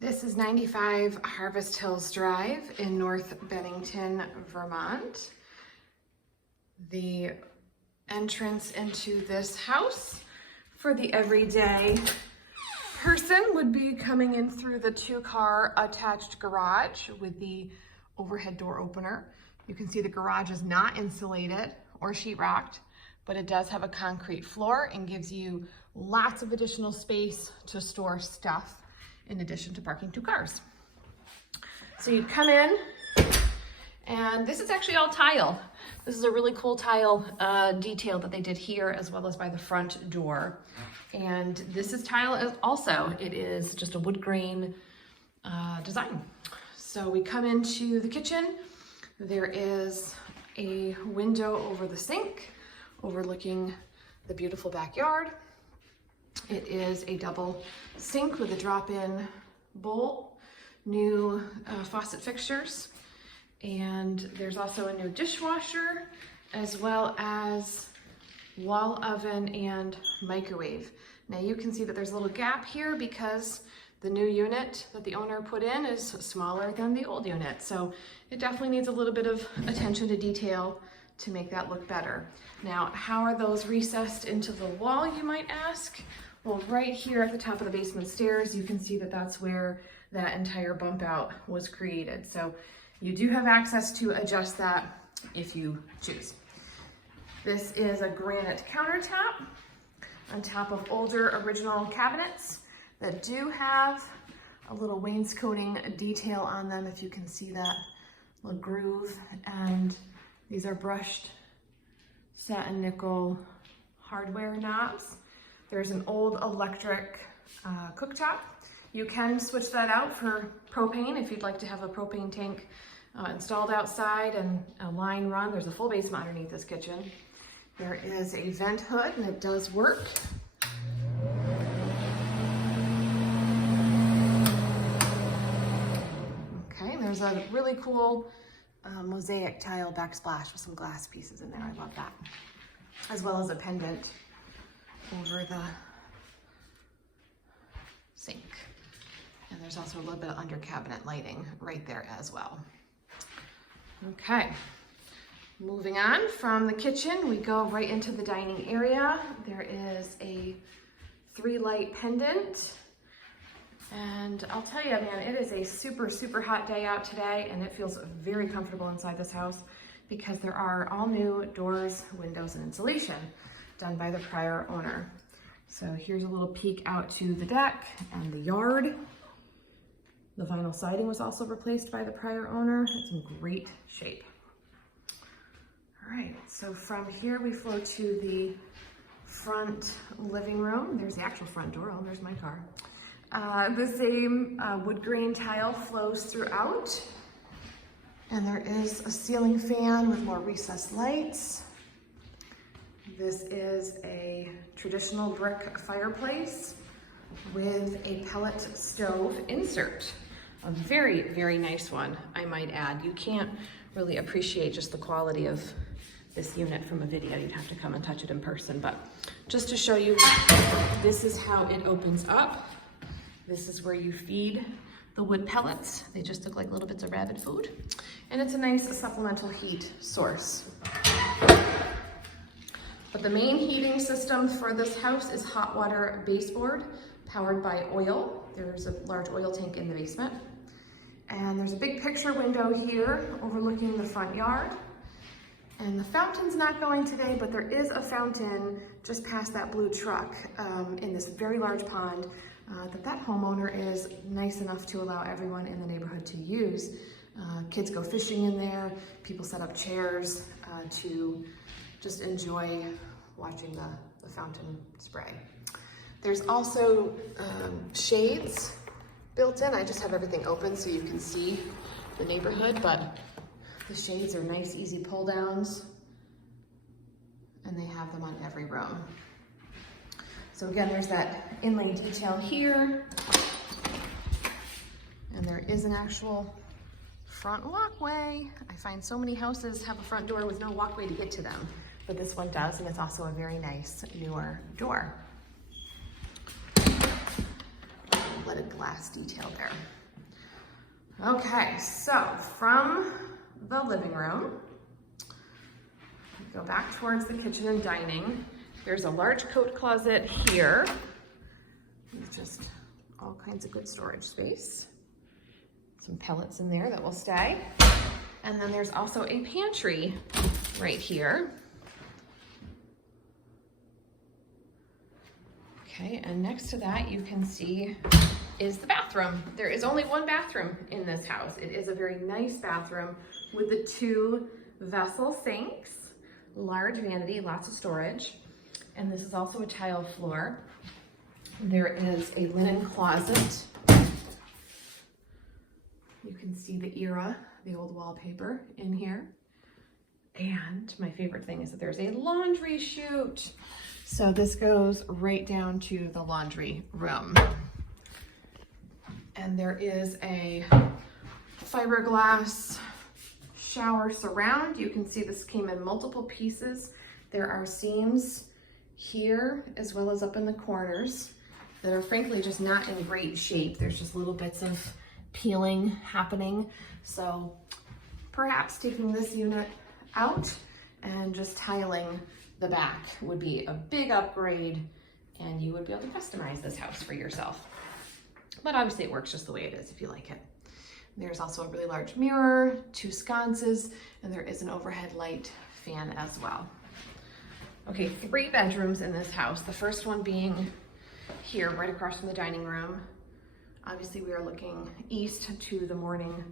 This is 95 Harvest Hills Drive in North Bennington, Vermont. The entrance into this house for the everyday person would be coming in through the 2-car attached garage with the overhead door opener. You can see the garage is not insulated or sheetrocked, but it does have a concrete floor and gives you lots of additional space to store stuff in addition to parking 2 cars. So you come in, and this is actually all tile. This is a really cool tile detail that they did here, as well as by the front door. And this is tile also. It is just a wood grain design. So we come into the kitchen. There is a window over the sink, overlooking the beautiful backyard. It is a double sink with a drop-in bowl, new faucet fixtures, and there's also a new dishwasher, as well as wall oven and microwave. Now you can see that there's a little gap here because the new unit that the owner put in is smaller than the old unit. So it definitely needs a little bit of attention to detail to make that look better. Now, how are those recessed into the wall, you might ask? Well, right here at the top of the basement stairs, you can see that that's where that entire bump out was created. So you do have access to adjust that if you choose. This is a granite countertop on top of older original cabinets that do have a little wainscoting detail on them, if you can see that little groove. And these are brushed satin nickel hardware knobs. There's an old electric cooktop. You can switch that out for propane if you'd like to have a propane tank installed outside and a line run. There's a full basement underneath this kitchen. There is a vent hood, and it does work. Okay, there's a really cool mosaic tile backsplash with some glass pieces in there. I love that. As well as a pendant over the sink. And there's also a little bit of under cabinet lighting right there as well. Okay, moving on from the kitchen, we go right into the dining area. There is a 3-light pendant. And I'll tell you, man, it is a super, super hot day out today, and it feels very comfortable inside this house because there are all new doors, windows, and insulation done by the prior owner. So here's a little peek out to the deck and the yard. The vinyl siding was also replaced by the prior owner. It's in great shape. All right, so from here we flow to the front living room. There's the actual front door. Oh, there's my car. The same wood grain tile flows throughout. And there is a ceiling fan with more recessed lights. This is a traditional brick fireplace with a pellet stove insert. A very, very nice one, I might add. You can't really appreciate just the quality of this unit from a video. You'd have to come and touch it in person. But just to show you, this is how it opens up. This is where you feed the wood pellets. They just look like little bits of rabbit food. And it's a nice supplemental heat source. But the main heating system for this house is hot water baseboard powered by oil. There's a large oil tank in the basement. And there's a big picture window here overlooking the front yard. And the fountain's not going today, but there is a fountain just past that blue truck in this very large pond that homeowner is nice enough to allow everyone in the neighborhood to use. Kids go fishing in there. People set up chairs to just enjoy watching the fountain spray. There's also shades built in. I just have everything open so you can see the neighborhood, but the shades are nice, easy pull downs, and they have them on every room. So again, there's that inlay detail here, and there is an actual front walkway. I find so many houses have a front door with no walkway to get to them, but this one does, and it's also a very nice newer door. Let the glass detail there. Okay, so from the living room, go back towards the kitchen and dining. There's a large coat closet here with just all kinds of good storage space. Some pellets in there that will stay. And then there's also a pantry right here. Okay, and next to that you can see is the bathroom. There is only one bathroom in this house. It is a very nice bathroom with the 2 vessel sinks, large vanity, lots of storage. And this is also a tile floor. There is a linen closet. You can see the era, the old wallpaper in here. And my favorite thing is that there's a laundry chute. So this goes right down to the laundry room. And there is a fiberglass shower surround. You can see this came in multiple pieces. There are seams here as well as up in the corners that are frankly just not in great shape. There's just little bits of peeling happening. So perhaps taking this unit out and just tiling the back would be a big upgrade, and you would be able to customize this house for yourself. But obviously it works just the way it is if you like it. There's also a really large mirror, 2 sconces, and there is an overhead light fan as well. Okay, 3 bedrooms in this house. The first one being here, right across from the dining room. Obviously we are looking east to the morning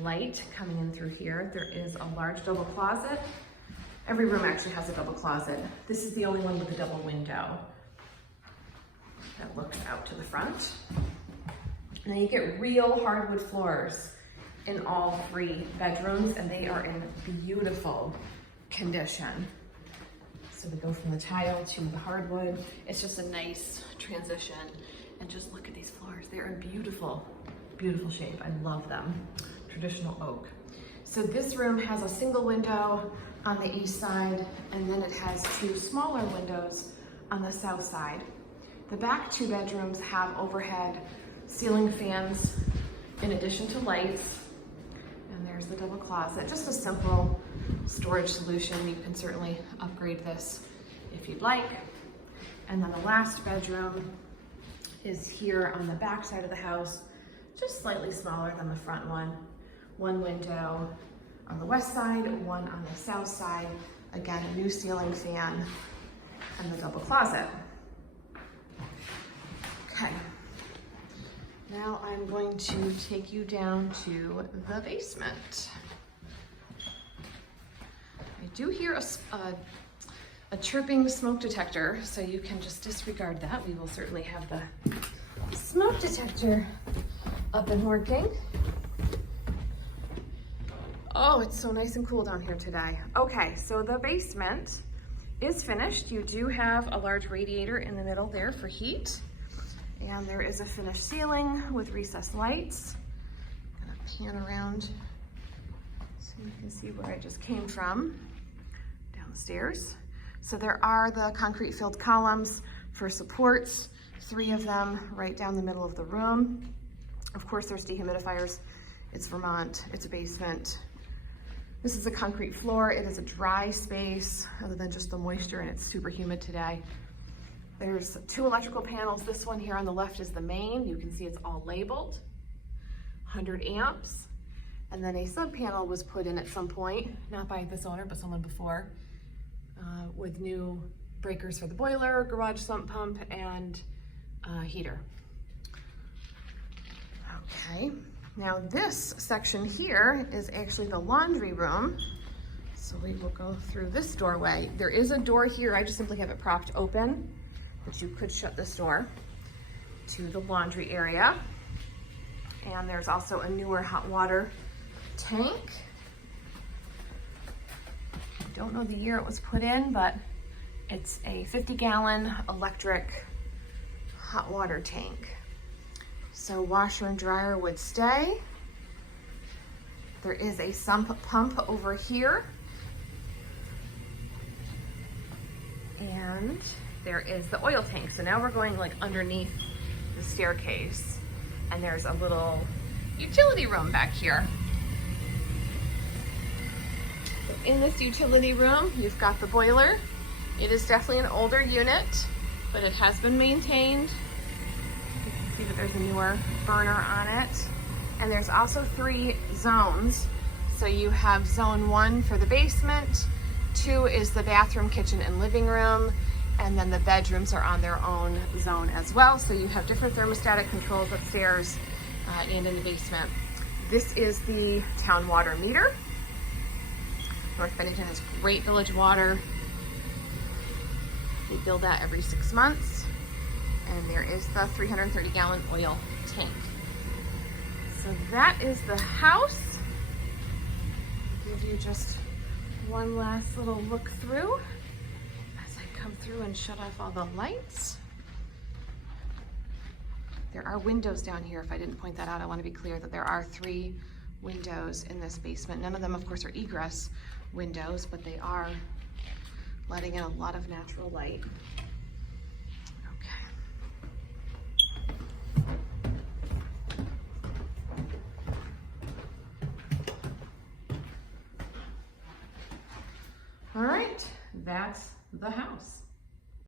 light coming in through here. There is a large double closet. Every room actually has a double closet. This is the only one with a double window that looks out to the front. And then you get real hardwood floors in all 3 bedrooms, and they are in beautiful condition. So we go from the tile to the hardwood. It's just a nice transition. And just look at these floors. They're in beautiful, beautiful shape. I love them. Traditional oak. So this room has a single window on the east side, and then it has 2 smaller windows on the south side. The back 2 bedrooms have overhead ceiling fans in addition to lights. And there's the double closet. Just a simple storage solution. You can certainly upgrade this if you'd like. And then the last bedroom is here on the back side of the house, just slightly smaller than the front one. 1 window on the west side, 1 on the south side. Again, a new ceiling fan and the double closet. Okay. Now I'm going to take you down to the basement. I do hear a chirping smoke detector, so you can just disregard that. We will certainly have the smoke detector up and working. Oh, it's so nice and cool down here today. Okay, so the basement is finished. You do have a large radiator in the middle there for heat. And there is a finished ceiling with recessed lights. I'm gonna pan around so you can see where I just came from, downstairs. So there are the concrete filled columns for supports, 3 of them right down the middle of the room. Of course, there's dehumidifiers. It's Vermont, it's a basement. This is a concrete floor. It is a dry space other than just the moisture, and it's super humid today. There's 2 electrical panels. This one here on the left is the main. You can see it's all labeled, 100 amps. And then a sub panel was put in at some point, not by this owner, but someone before, with new breakers for the boiler, garage sump pump, and heater. Okay, now this section here is actually the laundry room. So we will go through this doorway. There is a door here. I just simply have it propped open, but you could shut this door to the laundry area. And there's also a newer hot water tank. I don't know the year it was put in, but it's a 50-gallon electric hot water tank. So washer and dryer would stay. There is a sump pump over here. And there is the oil tank. So now we're going like underneath the staircase. And there's a little utility room back here. In this utility room, you've got the boiler. It is definitely an older unit, but it has been maintained. You can see that there's a newer burner on it. And there's also 3 zones. So you have zone 1 for the basement, 2 is the bathroom, kitchen, and living room, and then the bedrooms are on their own zone as well. So you have different thermostatic controls upstairs and in the basement. This is the town water meter. North Bennington has great village water. They bill that every 6 months. And there is the 330-gallon oil tank. So that is the house. I'll give you just one last little look through as I come through and shut off all the lights. There are windows down here. If I didn't point that out, I want to be clear that there are 3 windows in this basement. None of them, of course, are egress windows, but they are letting in a lot of natural light. All right, that's the house.